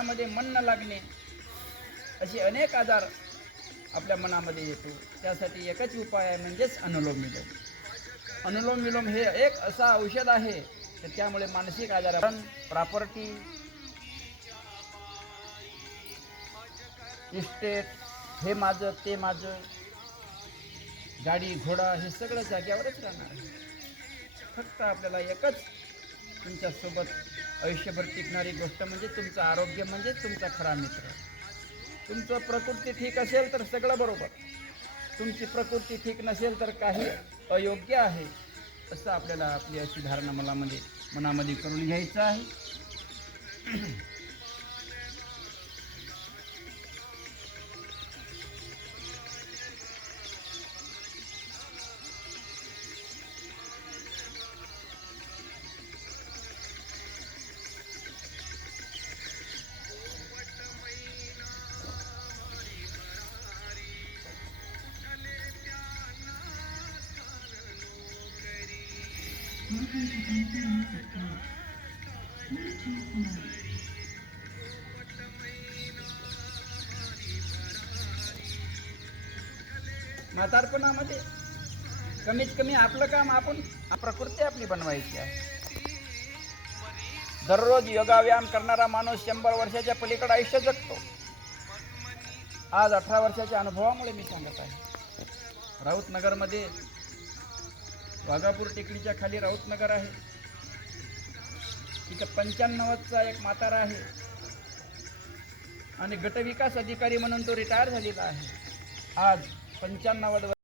घरामध्ये मन न लागणे असे अनेक आजार आपल्या मनामध्ये येतो. त्यासाठी एकच उपाय आहे म्हणजेच अनुलोम विलोम. अनुलोम विलोम हे एक असा औषध आहे तर त्यामुळे मानसिक आजार प्रॉपर्टी इस्टेट हे माझं ते माझं गाडी घोडा हे सगळं जाग्यावरच राहणार फक्त आपल्याला एकच तुमच्यासोबत आयुष्यभर टिकणारी गोष्ट म्हणजे तुमचं आरोग्य म्हणजे तुमचा खरा मित्र. तुमचं प्रकृती ठीक असेल तर सगळं बरोबर. तुमची प्रकृती ठीक नसेल तर काही अयोग्य आहे असं आपल्याला आपली अशी धारणा मनामध्ये मनामध्ये करून घ्यायचं आहे. म्हातारपणामध्ये कमीत कमी आपलं काम आपण प्रकृती आपली बनवायची आहे. दररोज योगाव्यायाम करणारा माणूस शंभर वर्षाच्या पलीकडे आयुष्य जगतो. आज अठरा वर्षाच्या अनुभवामुळे मी सांगत आहे. राऊतनगरमध्ये वाघापूर टेकडीच्या खाली राऊतनगर आहे. तिथं पंच्याण्णवचा एक म्हातारा आहे. आणि गटविकास अधिकारी म्हणून तो रिटायर झालेला आहे. आज पंच्याण्णव